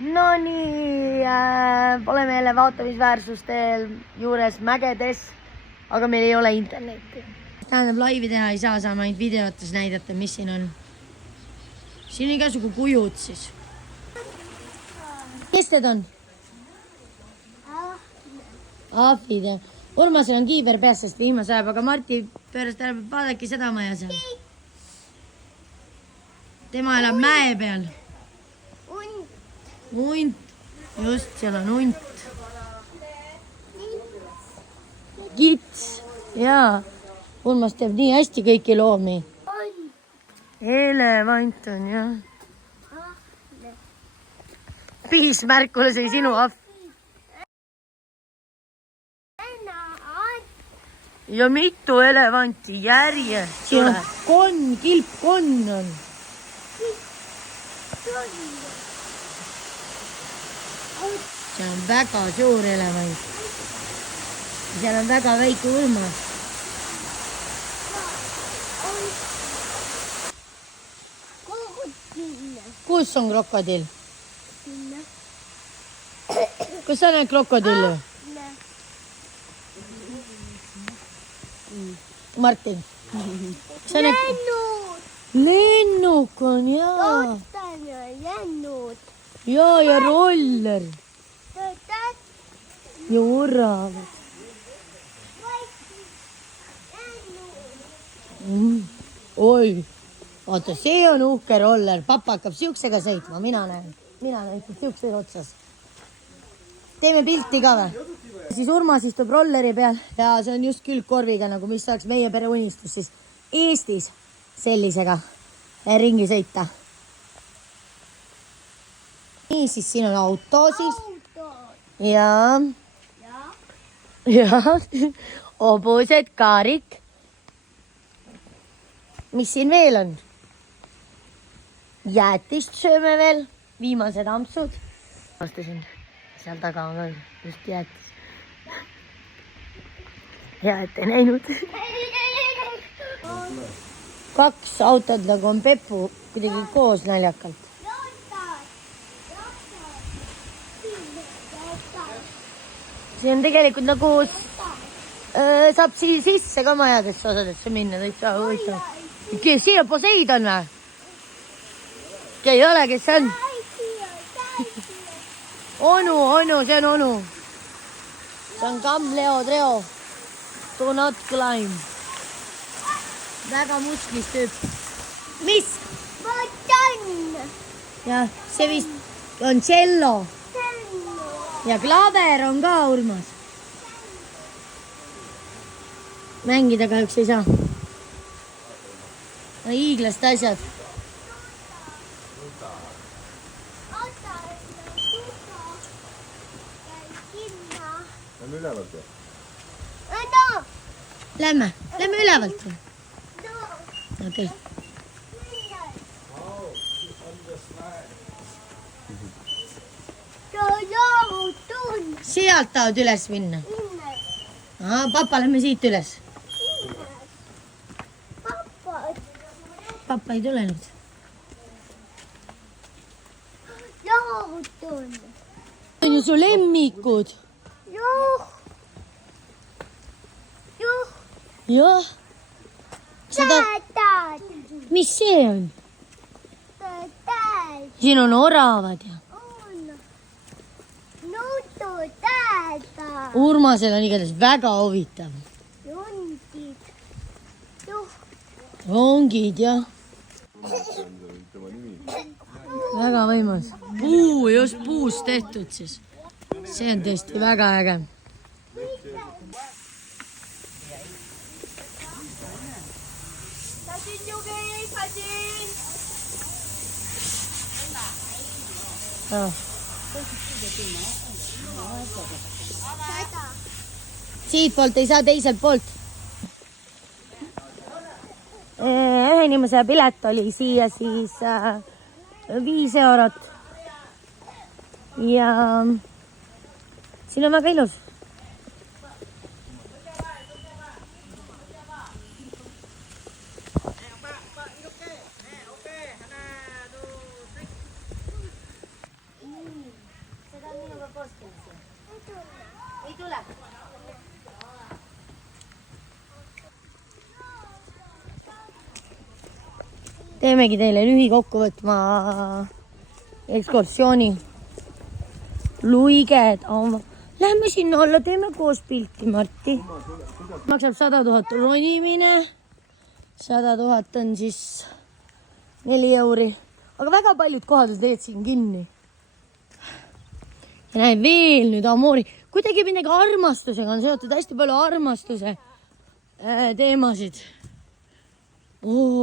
No nii, oleme jälle vaatamisväärsustel juures mägedes, aga meil ei ole internetti. Tähendab, laivi teha ei saa, saame ainult videotes näidata, mis siin on. Siin on igasugu kujud siis. Kes teed on? Ahvid. Urmasel on kiiver peas, sest viimase ajab, aga Marti pööras tähendab, vaadake seda maja seal. Tema elab mäe peal. Unt. Just, seal on unt. Kits. Jaa. Urmas teeb nii hästi kõiki loomi. Elevant on, jah. Piismärkule see sinu ahv. Ja mitu elevanti järjest. Siin on konn, kilpkonn on. See on väga suur elevant. Seal on väga väike Urmas. Kus on krokodill? Kus sa näed krokodilli? Martin. Lennuk on, jaa. Jaa, ja roller. Ja oravad. Oi, vaata, see on uhke roller. Papa hakkab siuksega sõitma, mina näen siukses otsas. Teeme pilti ka või? Siis Urmas istub rolleri peal ja see on just külgkorviga, nagu mis saaks meie pere unistus siis Eestis sellisega ringi sõita. Nii, siis siin on auto siis. Ja hobused, kaarik. Mis siin veel on? Jäätist sööme veel, viimased ampsud. Vastasin, seal taga on veel just jäätis. Hea, et ei näinud. 2 autod nagu on Peppu kuidagi koos naljakalt. See on tegelikult nagu saab siia sisse ka majadesse osadesse minna. Siin on Poseidon või? Ei ole, kes see on? Onu, see on onu. See on Kamm Leo Treo. Do not climb. Väga musklis tüüp. Mis? Ja see vist on cello. Ja klaver on ka, Urmas. Mängida kahjuks ei saa. Hiiglast asjad. Lähme ülevalt või? Lähme ülevalt või? Okei. Sealt tahad üles minna? Papa, lähme siit üles. Papa ei tule nüüd. On ju su lemmikud. Jah. Mis see on? Siin on oravad ja. Urmasel on igatahes väga huvitav. Rongid, jah. Väga võimas. Just puust tehtud siis. See on tõesti väga äge. Siit poolt ei saa, teiselt poolt. Ühe inimese pilet oli siia siis 5 eurot. Ja siin on väga ilus. kooskõlas? Ei tule. Teemegi teile lühikokkuvõtma ekskursiooni. Luiged on... Lähme sinna alla, teeme koos pilti, Marti. Maksab 100 000 ronimine. 100 000 on siis 4 euri. Aga väga paljud kohad on teed siin kinni. Ja näed veel nüüd Amori. Kuidagi midagi armastusega on seotud hästi palju armastuse teemasid.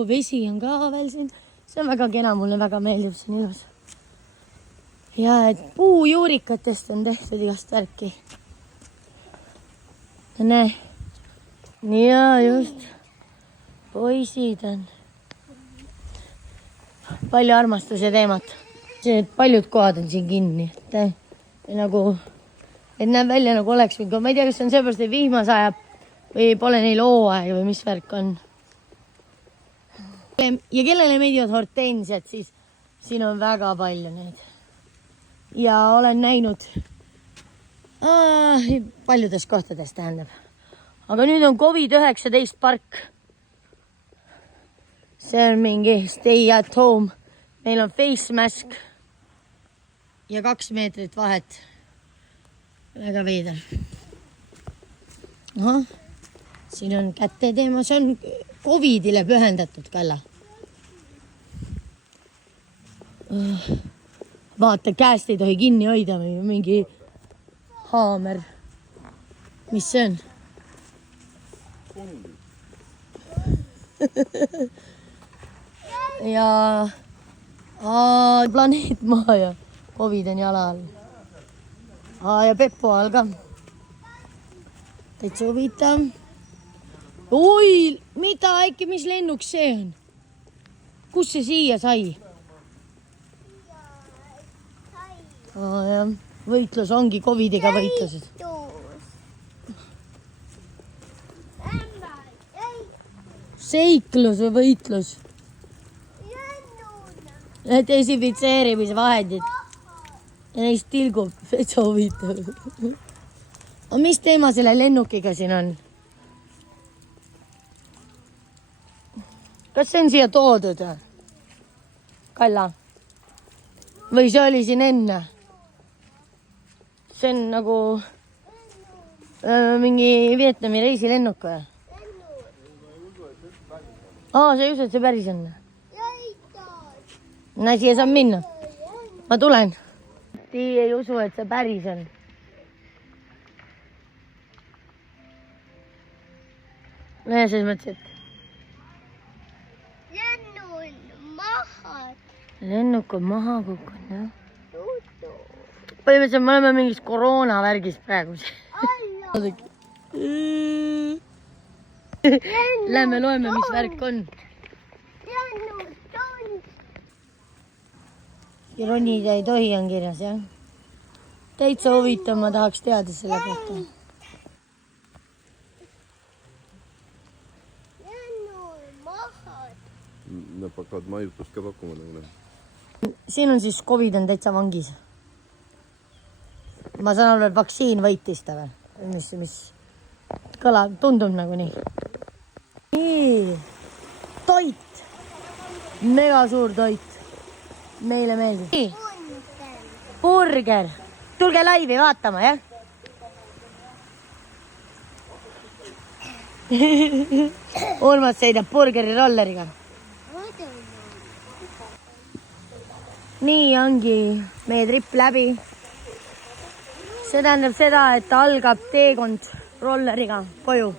Vesi on ka veel siin. See on väga kena, mulle väga meeldib, see on ilus. Ja et puujuurikatest on tehtud igast värki. Näe. Ja just. Poisid on. Palju armastuse teemat. Paljud kohad on siin kinni. Et näeb välja nagu oleks. Ma ei tea, kas on seepärast, et vihma sajab või pole neil hooaega või mis värk on. Ja kellele meeldivad hortensiad, siis siin on väga palju neid. Ja olen näinud paljudes kohtades tähendab. Aga nüüd on COVID-19 park. See on mingi stay at home. Meil on face mask ja 2 meetrit vahet. Väga veider. Aha. Siin on kätte teema. See on COVIDile pühendatud, Kalla. Vaata, käest ei tohi kinni hoida mingi haamer. Mis see on? Ja planeet maa ja COVID on jala all. Ja Peppo all ka. Täitsa huvitav. Oi, mida äkki, mis lennuk see on? Kus see siia sai? Võitlus ongi COVIDiga võitlused. Seiklus või võitlus? Desinfitseerimisvahendid. Ja neist tilgub. Vetsa huvitav. Aga mis teema selle lennukiga siin on? Kas see on siia toodud? Kalla? Või see oli siin enne? See on nagu mingi Vietnami reisilennuk või? Sa ei usu, et see päris on? Näe, siia saab minna. Ma tulen. Ei usu, et see päris on. Näe, selles mõttes, et... Lennuk on maha kukkunud, jah? Põhimõtteliselt me oleme mingis koroonavärgis praegu. Lähme loeme, mis värk on. Ronida ei tohi on kirjas, jah? Täitsa huvitav, ma tahaks teada selle kohta. Nad pakkavad majutust ka pakkuma nagu. Siin on siis COVID on täitsa vangis. Ma saan aru, et vaktsiin võitis ta või? Mis kõlab, tundub nagu nii. Nii, toit. Mega suur toit. Meile meeldib. Nii, burger. Tulge laivi vaatama, jah? Urmas sõidab burgeri rolleriga. Nii ongi meie trip läbi. See tähendab seda, et algab teekond rolleriga koju.